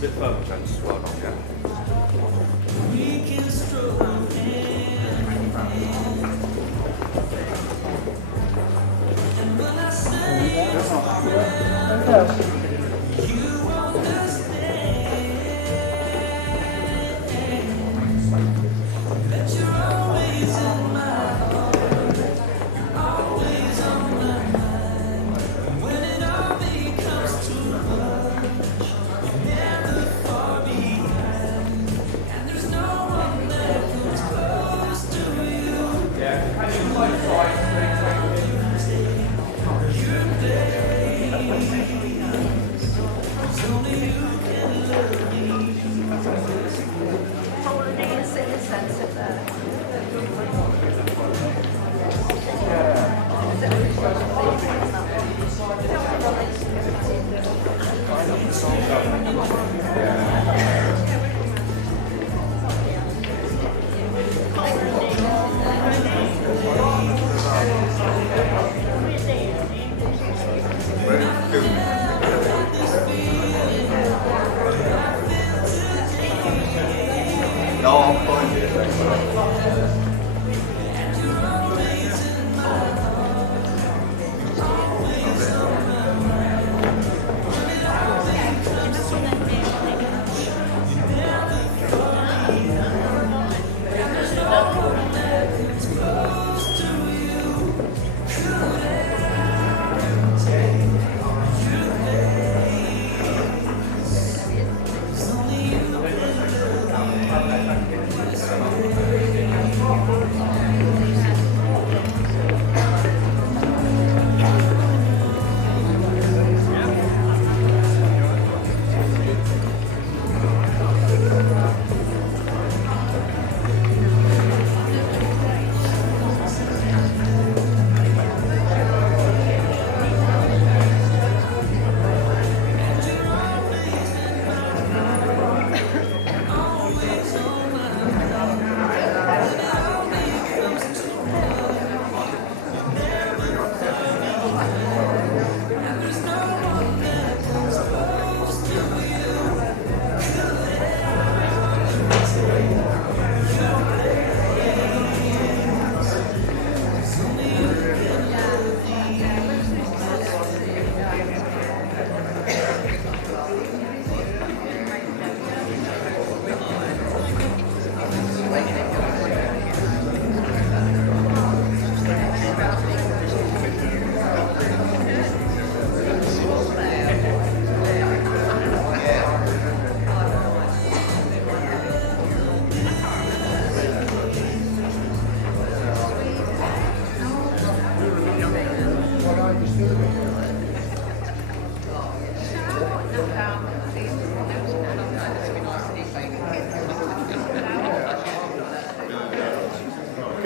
a bit further, James, as well, yeah.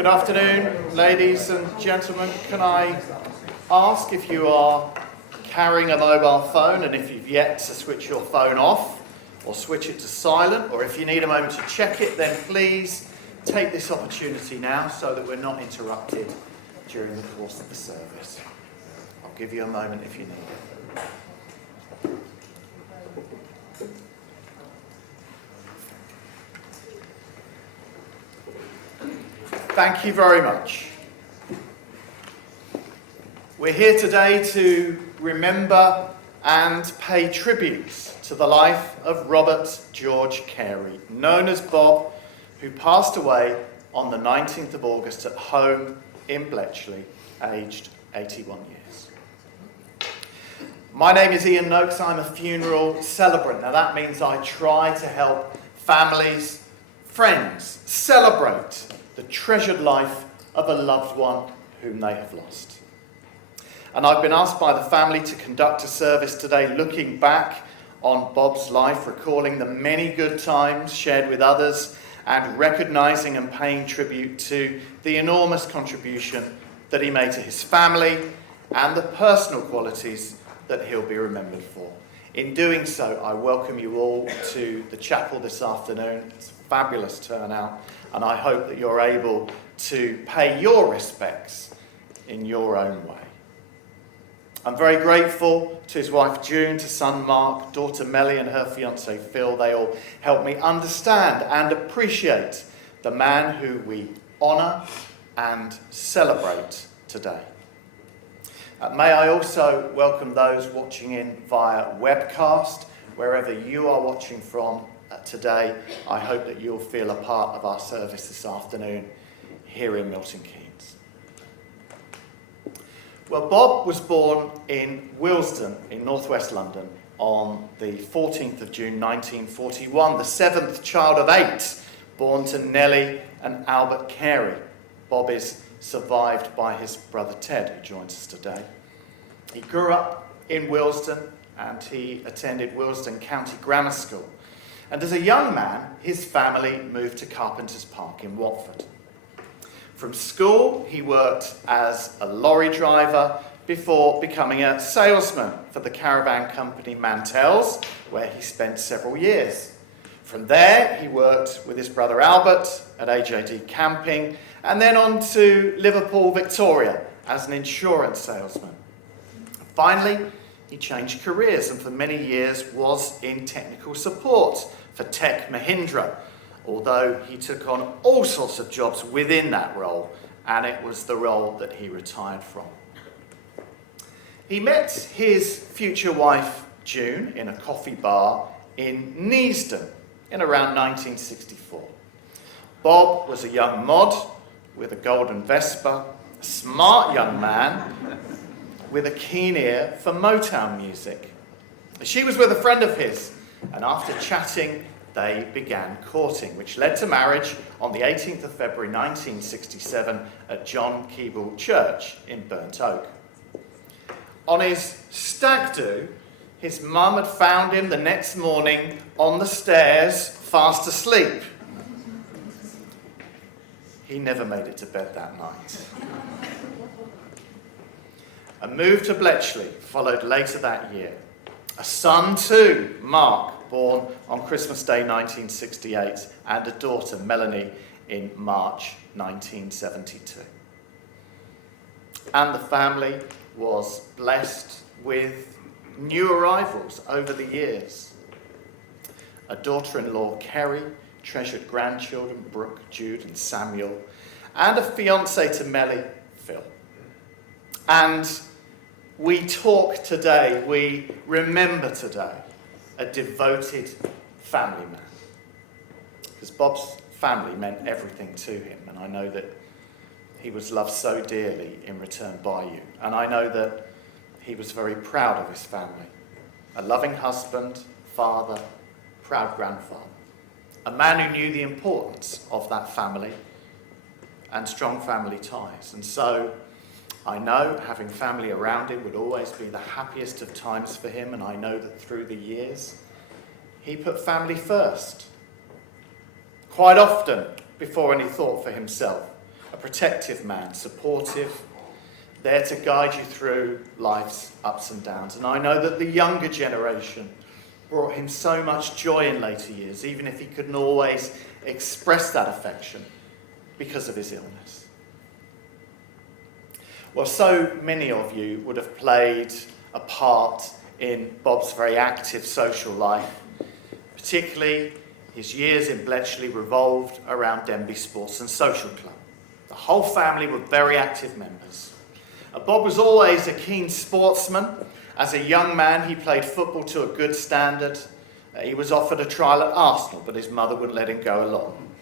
Good afternoon, ladies and gentlemen. Can I ask if you are carrying a mobile phone and if you've yet to switch your phone off or switch it to silent, or if you need a moment to check it, then please take this opportunity now so that we're not interrupted during the course of the service. I'll give you a moment if you need it. Thank you very much. We're here today to remember and pay tribute to the life of Robert George Carey, known as Bob, who passed away on the 19th of August at home in Bletchley, aged 81 years. My name is Ian Noakes. I'm a funeral celebrant. Now that means I try to help families, friends celebrate the treasured life of a loved one whom they have lost. And I've been asked by the family to conduct a service today looking back on Bob's life, recalling the many good times shared with others and recognising and paying tribute to the enormous contribution that he made to his family and the personal qualities that he'll be remembered for. In doing so, I welcome you all to the chapel this afternoon. It's a fabulous turnout, and I hope that you're able to pay your respects in your own way. I'm very grateful to his wife June, to son Mark, daughter Melly and her fiancé Phil. They all helped me understand and appreciate the man who we honour and celebrate today. May I also welcome those watching in via webcast, wherever you are watching from today. I hope that you'll feel a part of our service this afternoon here in Milton Keynes. Well, Bob was born in Willesden in northwest London on the 14th of June 1941, the seventh child of 8, born to Nellie and Albert Carey. Bob is survived by his brother Ted, who joins us today. He grew up in Willesden and he attended Willesden County Grammar School. And as a young man, his family moved to Carpenter's Park in Watford. From school, he worked as a lorry driver before becoming a salesman for the caravan company Mantels, where he spent several years. From there, he worked with his brother Albert at AJD Camping, and then on to Liverpool, Victoria, as an insurance salesman. Finally, he changed careers and for many years was in technical support for Tech Mahindra, although he took on all sorts of jobs within that role, and it was the role that he retired from. He met his future wife, June, in a coffee bar in Neasden in around 1964. Bob was a young mod with a golden Vespa, a smart young man with a keen ear for Motown music. She was with a friend of his, and after chatting, they began courting, which led to marriage on the 18th of February 1967 at John Keble Church in Burnt Oak. On his stag do, his mum had found him the next morning on the stairs, fast asleep. He never made it to bed that night. A move to Bletchley followed later that year. A son too, Mark, born on Christmas Day 1968, and a daughter, Melanie, in March 1972. And the family was blessed with new arrivals over the years. A daughter-in-law, Kerry, treasured grandchildren, Brooke, Jude and Samuel, and a fiancé to Melly, Phil. And we talk today, we remember today, a devoted family man. Because Bob's family meant everything to him, and I know that he was loved so dearly in return by you. And I know that he was very proud of his family. A loving husband, father, proud grandfather. A man who knew the importance of that family and strong family ties. And so I know having family around him would always be the happiest of times for him, and I know that through the years, he put family first. Quite often, before any thought for himself. A protective man, supportive, there to guide you through life's ups and downs. And I know that the younger generation brought him so much joy in later years, even if he couldn't always express that affection because of his illness. Well, so many of you would have played a part in Bob's very active social life. Particularly, his years in Bletchley revolved around Denby Sports and Social Club. The whole family were very active members. Bob was always a keen sportsman. As a young man, he played football to a good standard. He was offered a trial at Arsenal, but his mother wouldn't let him go along.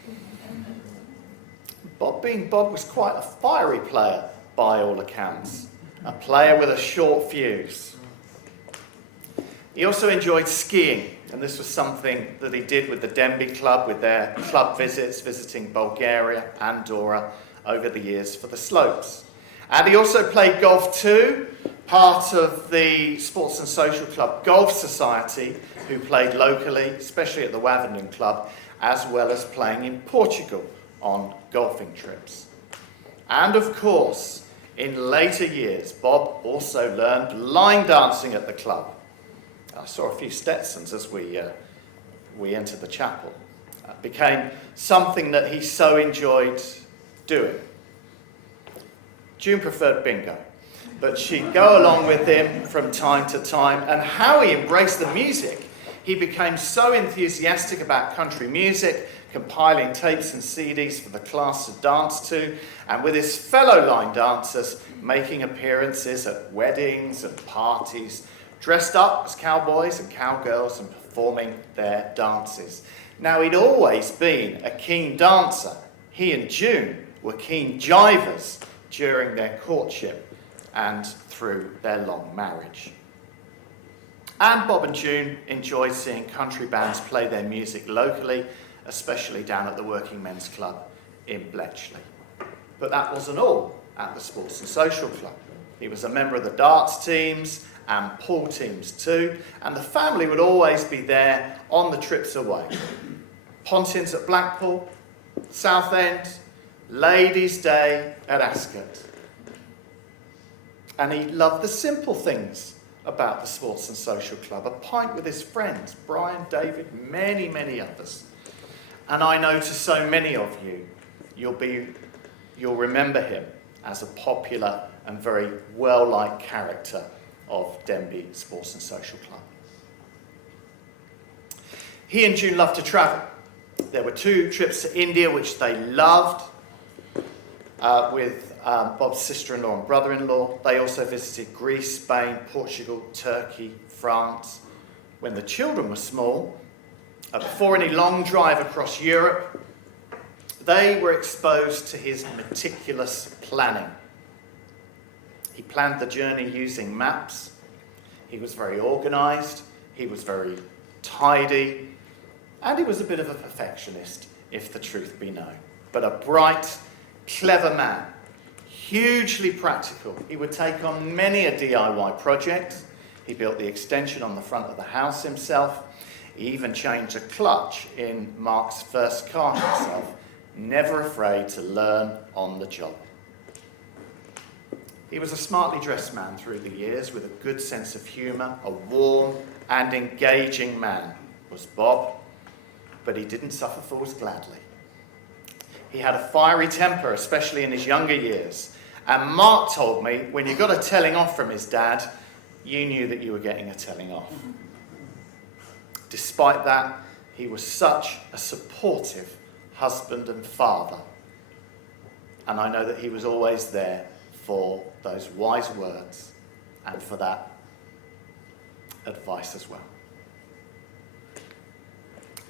Bob was quite a fiery player, by all accounts, a player with a short fuse. He also enjoyed skiing, and this was something that he did with the Denby Club, with their club visits, visiting Bulgaria, Andorra over the years for the slopes. And he also played golf too, part of the Sports and Social Club Golf Society, who played locally, especially at the Wavendon Club, as well as playing in Portugal on golfing trips. And of course, in later years, Bob also learned line dancing at the club. I saw a few Stetsons as we entered the chapel. It became something that he so enjoyed doing. June preferred bingo, but she'd go along with him from time to time. And how he embraced the music. He became so enthusiastic about country music, compiling tapes and CDs for the class to dance to, and with his fellow line dancers, making appearances at weddings and parties, dressed up as cowboys and cowgirls and performing their dances. Now, he'd always been a keen dancer. He and June were keen jivers during their courtship and through their long marriage. And Bob and June enjoyed seeing country bands play their music locally, especially down at the Working Men's Club in Bletchley. But that wasn't all at the Sports and Social Club. He was a member of the darts teams and pool teams too, and the family would always be there on the trips away. Pontins at Blackpool, Southend, Ladies' Day at Ascot. And he loved the simple things about the Sports and Social Club. A pint with his friends, Brian, David, many, many others. And I know to so many of you, you'll remember him as a popular and very well-liked character of Denbigh Sports and Social Club. He and June loved to travel. There were 2 trips to India, which they loved, with Bob's sister-in-law and brother-in-law. They also visited Greece, Spain, Portugal, Turkey, France. When the children were small, before any long drive across Europe, they were exposed to his meticulous planning. He planned the journey using maps. He was very organised. He was very tidy. And he was a bit of a perfectionist, if the truth be known. But a bright, clever man. Hugely practical. He would take on many a DIY project. He built the extension on the front of the house himself. He even changed a clutch in Mark's first car himself, never afraid to learn on the job. He was a smartly dressed man through the years with a good sense of humour, a warm and engaging man was Bob, but he didn't suffer fools gladly. He had a fiery temper, especially in his younger years. And Mark told me, when you got a telling off from his dad, you knew that you were getting a telling off. Despite that, he was such a supportive husband and father. And I know that he was always there for those wise words and for that advice as well.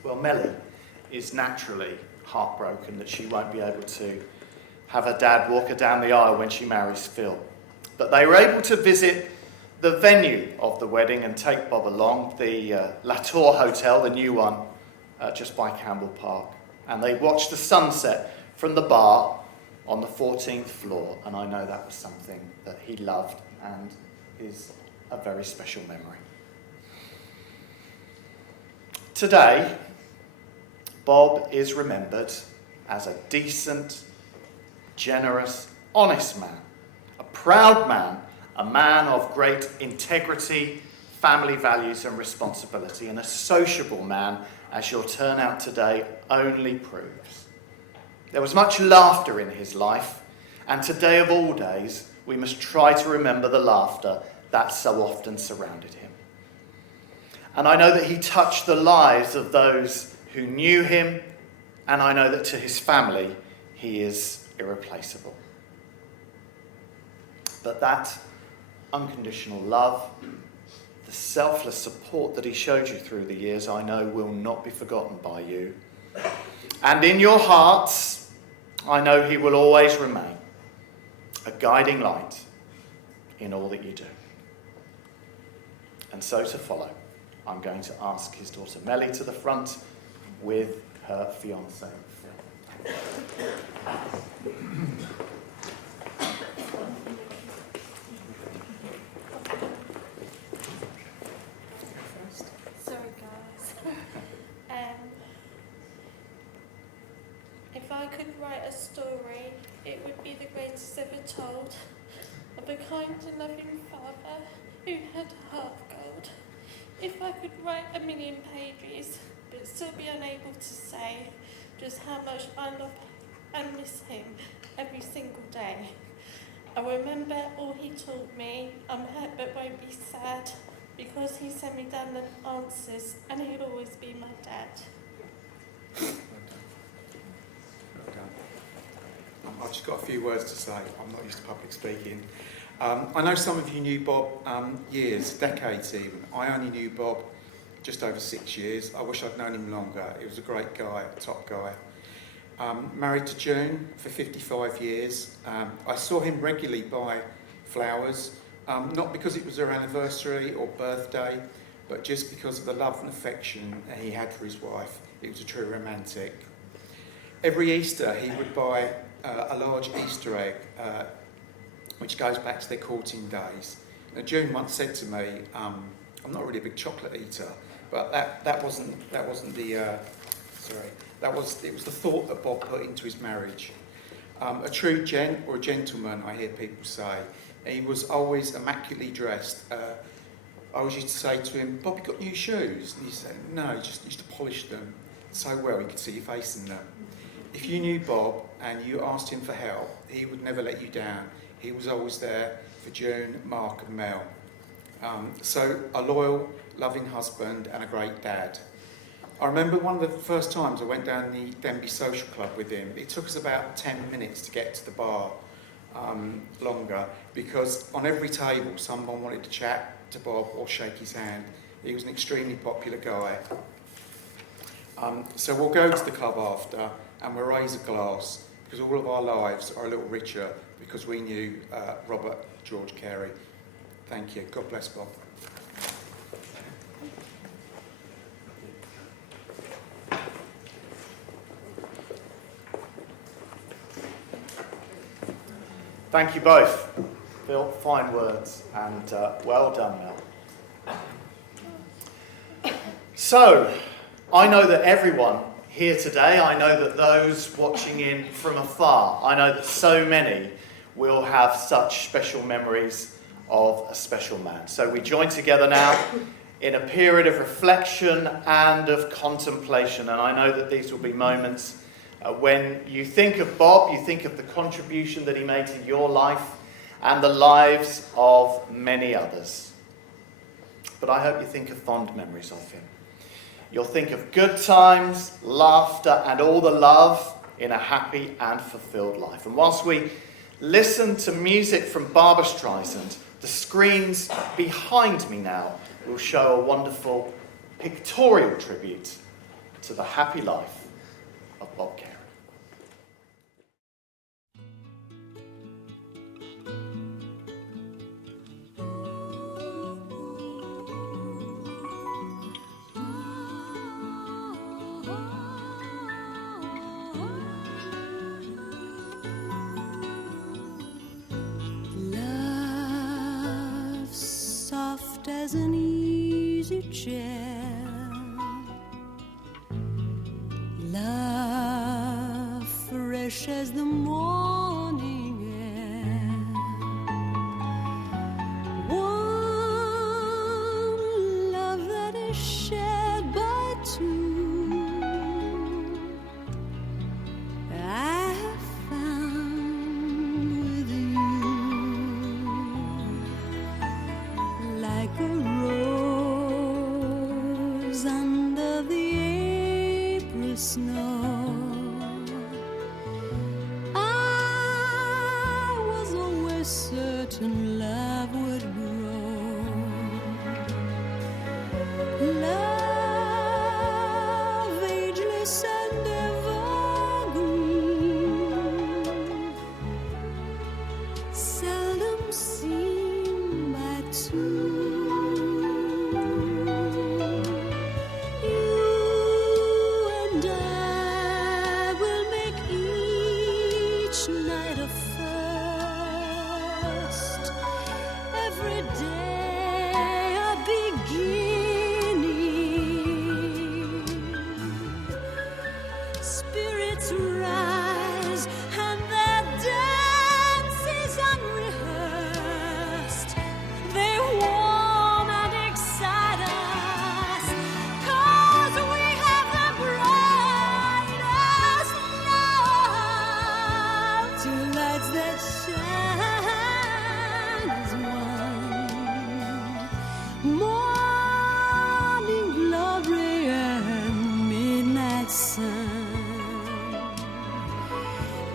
Well, Melly is naturally heartbroken that she won't be able to have her dad walk her down the aisle when she marries Phil. But they were able to visit the venue of the wedding and take Bob along, the La Tour Hotel, the new one, just by Campbell Park. And they watched the sunset from the bar on the 14th floor, and I know that was something that he loved and is a very special memory. Today, Bob is remembered as a decent, generous, honest man, a proud man, a man of great integrity, family values and responsibility, and a sociable man, as your turnout today only proves. There was much laughter in his life, and today of all days, we must try to remember the laughter that so often surrounded him. And I know that he touched the lives of those who knew him, and I know that to his family, he is irreplaceable. But that unconditional love, the selfless support that he showed you through the years, I know will not be forgotten by you. And in your hearts, I know he will always remain a guiding light in all that you do. And so to follow, I'm going to ask his daughter Melly to the front with her fiancé, Phil. Sorry, guys. If I could write a story, it would be the greatest ever told, of a kind and loving father who had a heart of gold. If I could write 1,000,000 pages, but still be unable to say just how much I love and miss him every single day. I remember all he taught me. I'm hurt but won't be sad, because he sent me down the answers, and he'll always be my dad. Well done. I've just got a few words to say. I'm not used to public speaking. I know some of you knew Bob years, decades even. I only knew Bob just over 6 years. I wish I'd known him longer. He was a great guy, a top guy. Married to June for 55 years. I saw him regularly buy flowers, not because it was her anniversary or birthday, but just because of the love and affection he had for his wife. He was a true romantic. Every Easter he would buy a large Easter egg, which goes back to their courting days. Now, June once said to me, "I'm not really a big chocolate eater," but it was the thought that Bob put into his marriage. A true gent or a gentleman, I hear people say. He was always immaculately dressed. I always used to say to him, "Bob, you got new shoes?" And he said, "No, he just used to polish them so well you could see your face in them." If you knew Bob and you asked him for help, he would never let you down. He was always there for June, Mark and Mel. So a loyal, loving husband and a great dad. I remember one of the first times I went down the Denby Social Club with him. It took us about 10 minutes to get to the bar, longer, because on every table someone wanted to chat to Bob or shake his hand. He was an extremely popular guy. So we'll go to the club after and we'll raise a glass, because all of our lives are a little richer because we knew Robert George Carey. Thank you. God bless Bob. Thank you both. Bill, fine words, and well done, Mel. So, I know that everyone here today, I know that those watching in from afar, I know that so many will have such special memories of a special man. So we join together now in a period of reflection and of contemplation, and I know that these will be moments when you think of Bob, you think of the contribution that he made to your life and the lives of many others. But I hope you think of fond memories of him. You'll think of good times, laughter, and all the love in a happy and fulfilled life. And whilst we listen to music from Barbra Streisand, the screens behind me now will show a wonderful pictorial tribute to the happy life of Bob Carey. As an easy chair, love fresh as the morning air, one love that is shared by two. I have found with you, like a rose under the April snow. I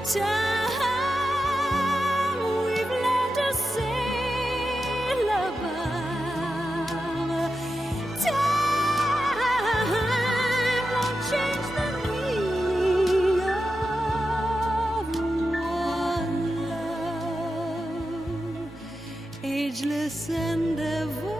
Time we've learned to sail above. Time won't change the meaning of one love, ageless and ever.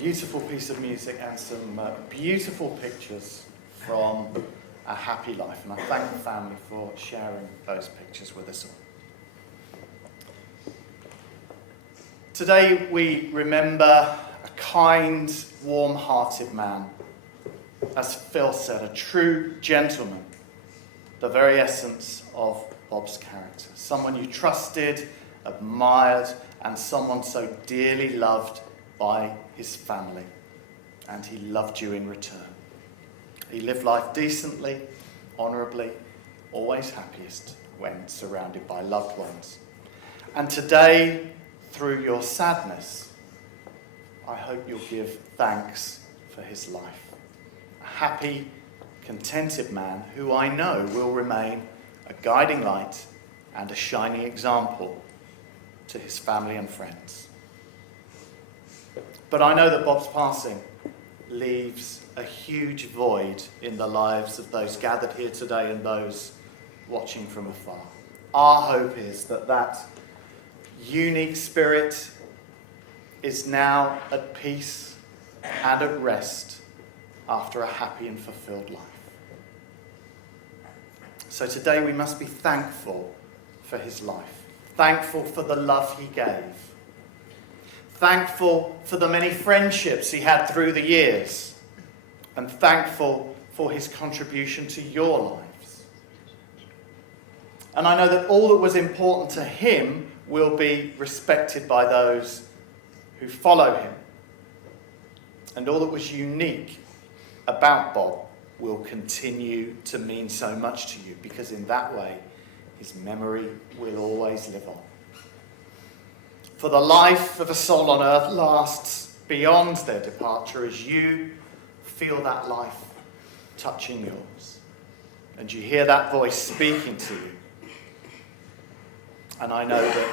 Beautiful piece of music and some beautiful pictures from a happy life. And I thank the family for sharing those pictures with us all. Today we remember a kind, warm-hearted man. As Phil said, a true gentleman. The very essence of Bob's character. Someone you trusted, admired, and someone so dearly loved by his family, and he loved you in return. He lived life decently, honourably, always happiest when surrounded by loved ones. And today, through your sadness, I hope you'll give thanks for his life. A happy, contented man who I know will remain a guiding light and a shining example to his family and friends. But I know that Bob's passing leaves a huge void in the lives of those gathered here today and those watching from afar. Our hope is that that unique spirit is now at peace and at rest after a happy and fulfilled life. So today we must be thankful for his life, thankful for the love he gave, thankful for the many friendships he had through the years, and thankful for his contribution to your lives. And I know that all that was important to him will be respected by those who follow him. And all that was unique about Bob will continue to mean so much to you, because in that way, his memory will always live on. For the life of a soul on earth lasts beyond their departure as you feel that life touching yours. And you hear that voice speaking to you. And I know that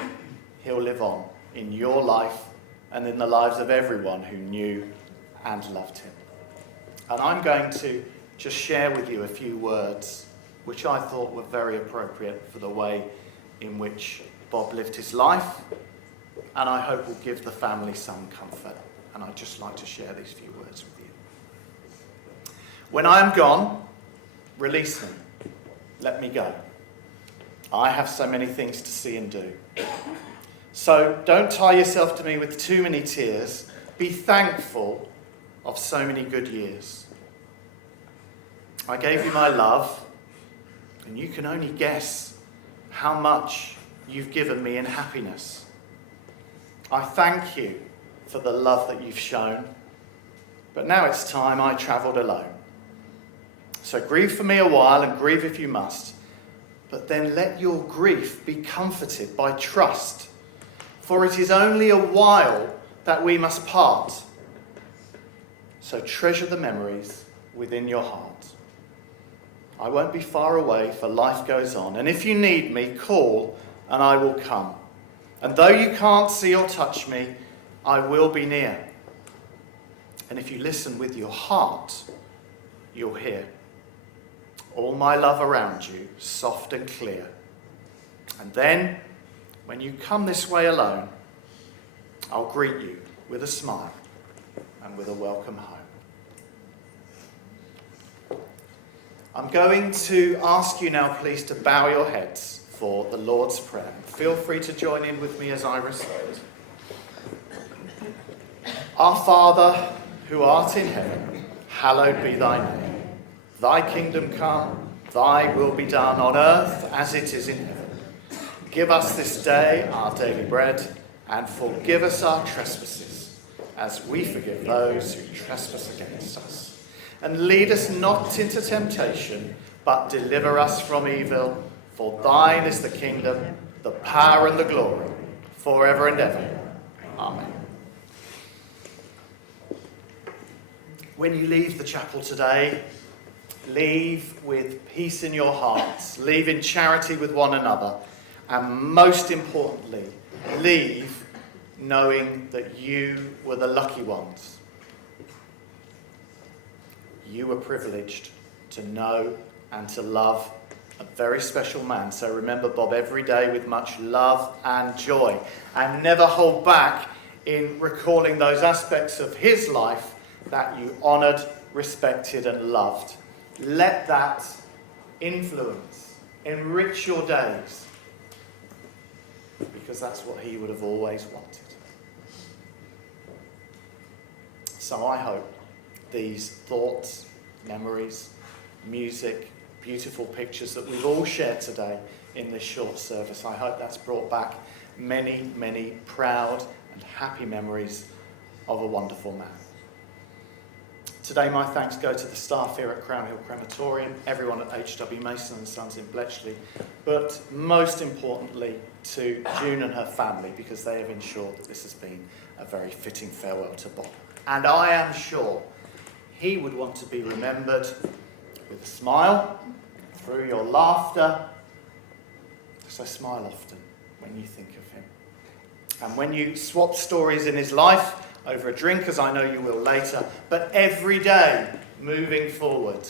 he'll live on in your life and in the lives of everyone who knew and loved him. And I'm going to just share with you a few words which I thought were very appropriate for the way in which Bob lived his life, and I hope will give the family some comfort. And I'd just like to share these few words with you. When I am gone, release me. Let me go. I have so many things to see and do. So don't tie yourself to me with too many tears. Be thankful of so many good years. I gave you my love, and you can only guess how much you've given me in happiness. I thank you for the love that you've shown, but now it's time I travelled alone. So grieve for me a while, and grieve if you must, but then let your grief be comforted by trust, for it is only a while that we must part. So treasure the memories within your heart. I won't be far away, for life goes on, and if you need me, call and I will come. And though you can't see or touch me, I will be near. And if you listen with your heart, you'll hear all my love around you, soft and clear. And then, when you come this way alone, I'll greet you with a smile and with a welcome home. I'm going to ask you now, please, to bow your heads for the Lord's Prayer. Feel free to join in with me as I recite. Our Father, who art in heaven, hallowed be thy name. Thy kingdom come, thy will be done on earth as it is in heaven. Give us this day our daily bread, and forgive us our trespasses, as we forgive those who trespass against us. And lead us not into temptation, but deliver us from evil. For thine is the kingdom, the power and the glory, forever and ever. Amen. When you leave the chapel today, leave with peace in your hearts, leave in charity with one another, and most importantly, leave knowing that you were the lucky ones. You were privileged to know and to love a very special man. So remember Bob every day with much love and joy, and never hold back in recalling those aspects of his life that you honoured, respected and loved. Let that influence, enrich your days, because that's what he would have always wanted. So I hope these thoughts, memories, music, beautiful pictures that we've all shared today in this short service, I hope that's brought back many, many proud and happy memories of a wonderful man. Today my thanks go to the staff here at Crown Hill Crematorium, everyone at H.W. Mason & Sons in Bletchley, but most importantly to June and her family, because they have ensured that this has been a very fitting farewell to Bob. And I am sure he would want to be remembered with a smile, through your laughter. So smile often when you think of him. And when you swap stories in his life over a drink, as I know you will later, but every day moving forward,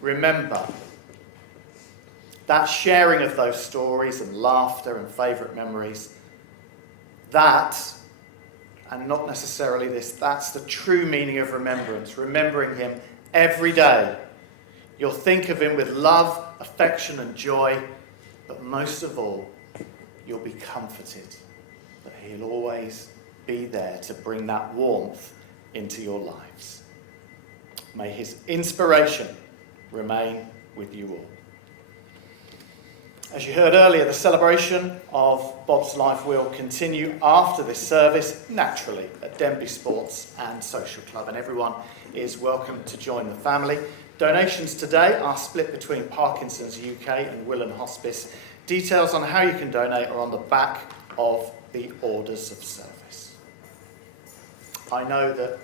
remember that sharing of those stories and laughter and favourite memories, that, and not necessarily this, that's the true meaning of remembrance, remembering him every day. You'll think of him with love, affection and joy, but most of all, you'll be comforted that he'll always be there to bring that warmth into your lives. May his inspiration remain with you all. As you heard earlier, the celebration of Bob's life will continue after this service, naturally, at Denby Sports and Social Club, and everyone is welcome to join the family. Donations today are split between Parkinson's UK and Willen Hospice. Details on how you can donate are on the back of the orders of service. I know that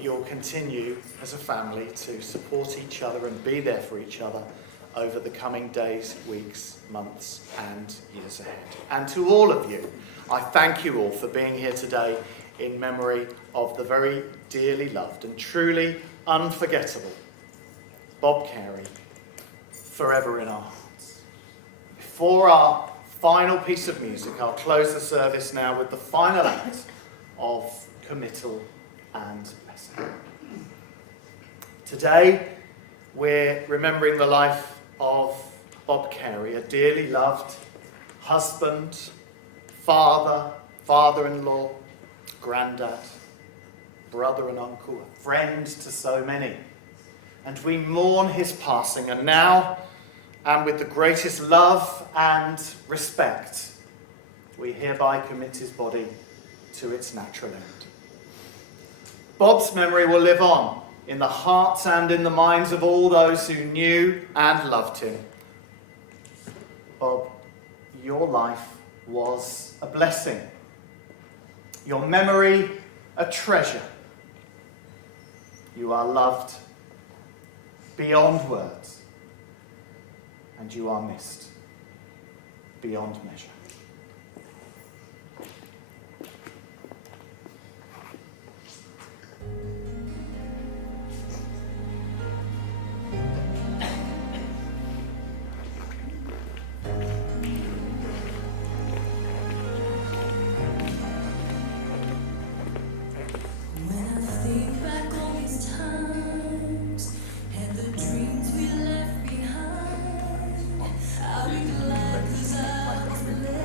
you'll continue as a family to support each other and be there for each other over the coming days, weeks, months and years ahead. And to all of you, I thank you all for being here today in memory of the very dearly loved and truly unforgettable Bob Carey, forever in our hearts. Before our final piece of music, I'll close the service now with the final act of committal and blessing. Today, we're remembering the life of Bob Carey, a dearly loved husband, father, father-in-law, granddad, brother and uncle, a friend to so many. And we mourn his passing, and now, and with the greatest love and respect, we hereby commit his body to its natural end. Bob's memory will live on in the hearts and in the minds of all those who knew and loved him. Bob, your life was a blessing. Your memory, a treasure. You are loved beyond words, and you are missed beyond measure. I'll be glad 'cause I was blessed.